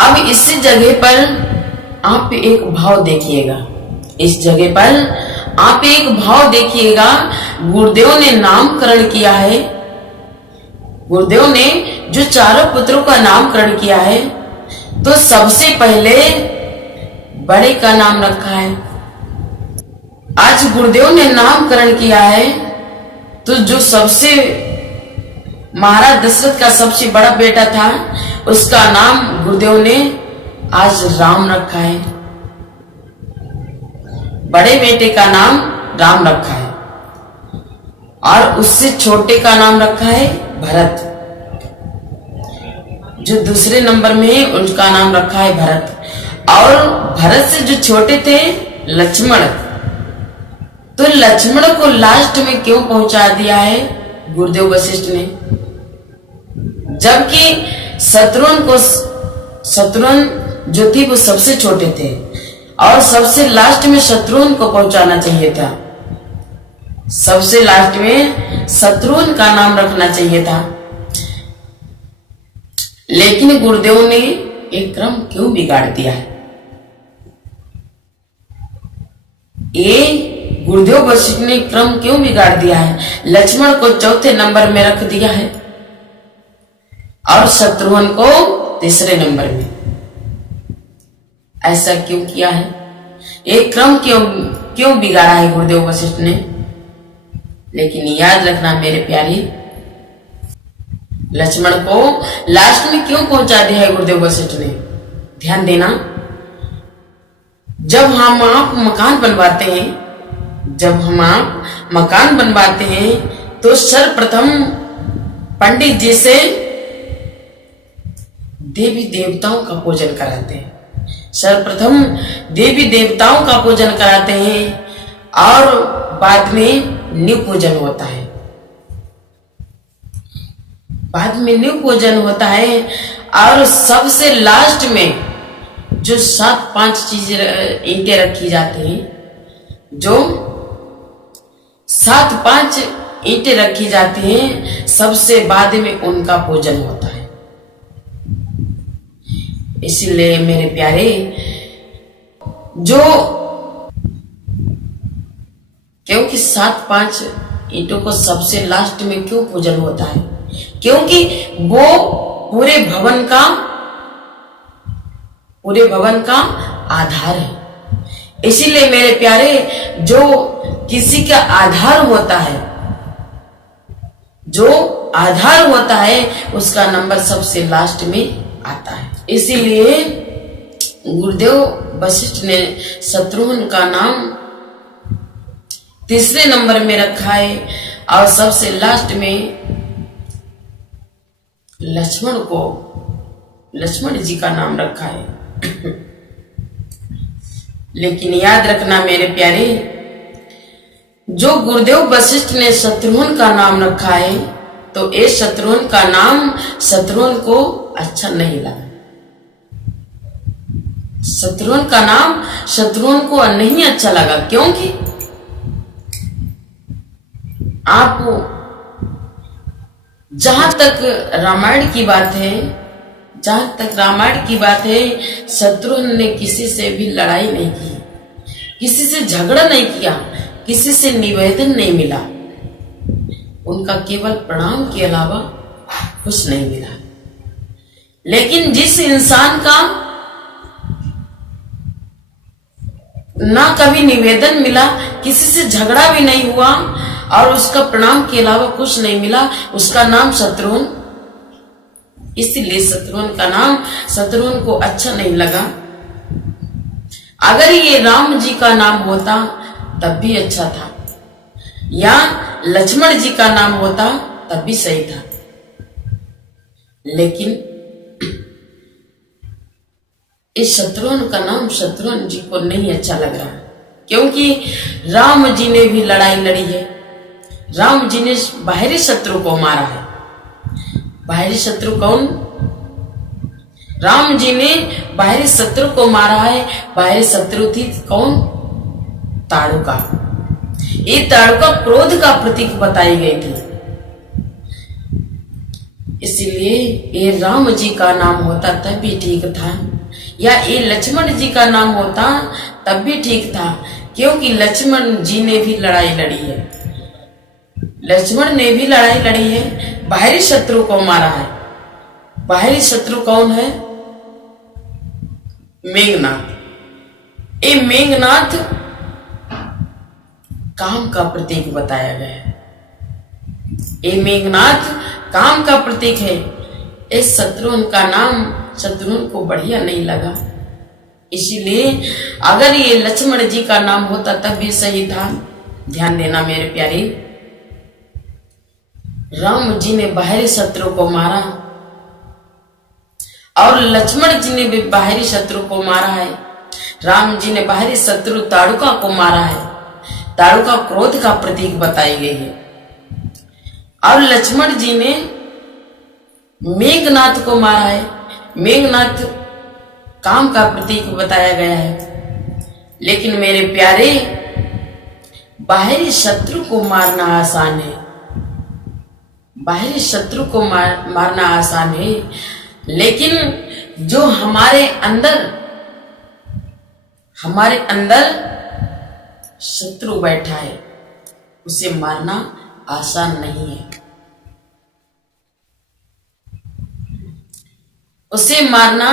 अब इस जगह पर आप एक भाव देखिएगा, इस जगह पर आप एक भाव देखिएगा। गुरुदेव ने नामकरण किया है, गुरुदेव ने जो चारों पुत्रों का नामकरण किया है, तो सबसे पहले बड़े का नाम रखा है। आज गुरुदेव ने नामकरण किया है, तो जो सबसे महाराज दशरथ का सबसे बड़ा बेटा था, उसका नाम गुरुदेव ने आज राम रखा है। बड़े बेटे का नाम राम रखा है और उससे छोटे का नाम रखा है भरत। जो दूसरे नंबर में है उनका नाम रखा है भरत, और भरत से जो छोटे थे लक्ष्मण, तो लक्ष्मण को लास्ट में क्यों पहुंचा दिया है गुरुदेव वशिष्ठ ने? जबकि शत्रुघ्न जो थी वो सबसे छोटे थे और सबसे लास्ट में शत्रुघ्न को पहुंचाना चाहिए था, सबसे लास्ट में शत्रुघ्न का नाम रखना चाहिए था। लेकिन गुरुदेव ने एक क्रम क्यों बिगाड़ दिया है? ये गुरुदेव वशिष्ठ ने क्रम क्यों बिगाड़ दिया है? लक्ष्मण को चौथे नंबर में रख दिया है और शत्रुघ्न को तीसरे नंबर में। ऐसा क्यों किया है? एक क्रम क्यों बिगाड़ा है गुरुदेव वशिष्ठ ने? लेकिन याद रखना मेरे प्यारे, लक्ष्मण को लास्ट में क्यों पहुंचा दिया है गुरुदेव वशिष्ठ ने? ध्यान देना, जब हम आप मकान बनवाते हैं, जब हम आप मकान बनवाते हैं, तो सर्वप्रथम पंडित जी से देवी देवताओं का पूजन कराते हैं। सर्वप्रथम देवी देवताओं का पूजन कराते हैं और बाद में नींव पूजन होता है। बाद में नींव पूजन होता है और सबसे लास्ट में जो 7-5 चीजें ईंटें रखी जाती हैं, जो 7-5 ईंटें रखी जाती हैं, सबसे बाद में उनका पूजन होता है। इसलिए मेरे प्यारे, जो क्योंकि 7-5 ईंटों को सबसे लास्ट में क्यों पूजन होता है? क्योंकि वो पूरे भवन का आधार है। इसीलिए मेरे प्यारे, जो किसी का आधार होता है, जो आधार होता है, उसका नंबर सबसे लास्ट में आता है। इसीलिए गुरुदेव वशिष्ठ ने शत्रुघ्न का नाम तीसरे नंबर में रखा है और सबसे लास्ट में लक्ष्मण जी का नाम रखा है। लेकिन याद रखना मेरे प्यारे, जो गुरुदेव वशिष्ठ ने शत्रुघ्न का नाम रखा है, तो ये शत्रुघ्न का नाम शत्रुघ्न को अच्छा नहीं लगा। शत्रुघ्न का नाम शत्रुघ्न को नहीं अच्छा लगा, क्योंकि आप जहां तक रामायण की बात है, जहां तक रामायण की बात है, शत्रुघ्न ने किसी से भी लड़ाई नहीं की, किसी से झगड़ा नहीं किया, किसी से निवेदन नहीं मिला, उनका केवल प्रणाम के अलावा कुछ नहीं मिला। लेकिन जिस इंसान का ना कभी निवेदन मिला, किसी से झगड़ा भी नहीं हुआ और उसका प्रणाम के अलावा कुछ नहीं मिला, उसका नाम शत्रुघ्न। इसलिए शत्रुघ्न का नाम शत्रुघ्न को अच्छा नहीं लगा। अगर ये राम जी का नाम होता तब भी अच्छा था, या लक्ष्मण जी का नाम होता तब भी सही था। लेकिन इस शत्रुघ्न का नाम शत्रुघ्न जी को नहीं अच्छा लग रहा, क्योंकि राम जी ने भी लड़ाई लड़ी है। राम जी ने बाहरी शत्रु को मारा है। बाहरी शत्रु कौन? राम जी ने बाहरी शत्रु को मारा है। बाहरी शत्रु थी कौन? ताड़ुका। ये ताड़ुका क्रोध का प्रतीक बताई गई थी। इसलिए ये राम जी का नाम होता तब भी ठीक था, या ये लक्ष्मण जी का नाम होता तब भी ठीक था, क्योंकि लक्ष्मण जी ने भी लड़ाई लड़ी है। लक्ष्मण ने भी लड़ाई लड़ी है, बाहरी शत्रु को मारा है। बाहरी शत्रु कौन है? मेघनाथ। ये मेघनाथ काम का प्रतीक बताया गया है। ये मेघनाथ काम का प्रतीक है। इस शत्रुघ्न का नाम शत्रुघ्न को बढ़िया नहीं लगा, इसीलिए अगर ये लक्ष्मण जी का नाम होता तब भी सही था। ध्यान देना मेरे प्यारे, राम जी ने बाहरी शत्रु को मारा और लक्ष्मण जी ने भी बाहरी शत्रु को मारा है। राम जी ने बाहरी शत्रु ताड़ुका को मारा है। ताड़ुका क्रोध का प्रतीक बताई गई है, और लक्ष्मण जी ने मेघनाथ को मारा है। मेघनाथ काम का प्रतीक बताया गया है। लेकिन मेरे प्यारे, बाहरी शत्रु को मारना आसान है। बाहरी शत्रु को मारना आसान है, लेकिन जो हमारे अंदर शत्रु बैठा है उसे मारना आसान नहीं है। उसे मारना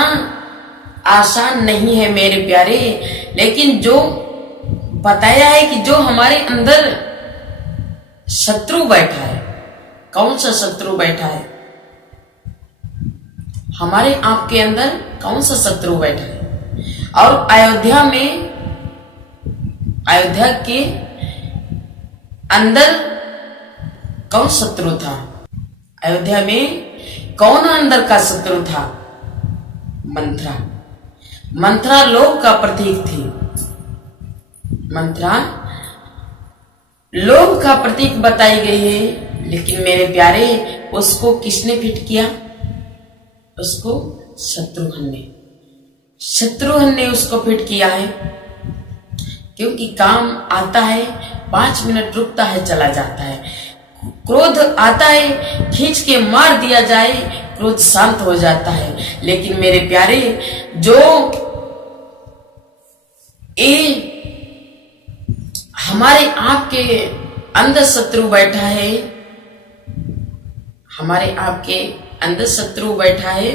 आसान नहीं है मेरे प्यारे। लेकिन जो बताया है कि जो हमारे अंदर शत्रु बैठा है, कौन सा शत्रु बैठा है? हमारे आपके अंदर कौन सा शत्रु बैठा है? और अयोध्या के अंदर कौन शत्रु था? अयोध्या में कौन अंदर का शत्रु था? मंथरा। मंथरा लोभ का प्रतीक थी। मंथरा लोभ का प्रतीक बताई गई है। लेकिन मेरे प्यारे, उसको किसने फिट किया? उसको शत्रुघ्न ने उसको फिट किया है। क्योंकि काम आता है, 5 मिनट रुकता है, चला जाता है। क्रोध आता है, खींच के मार दिया जाए, क्रोध शांत हो जाता है। लेकिन मेरे प्यारे, जो हमारे आपके अंदर शत्रु बैठा है, हमारे आपके अंदर शत्रु बैठा है,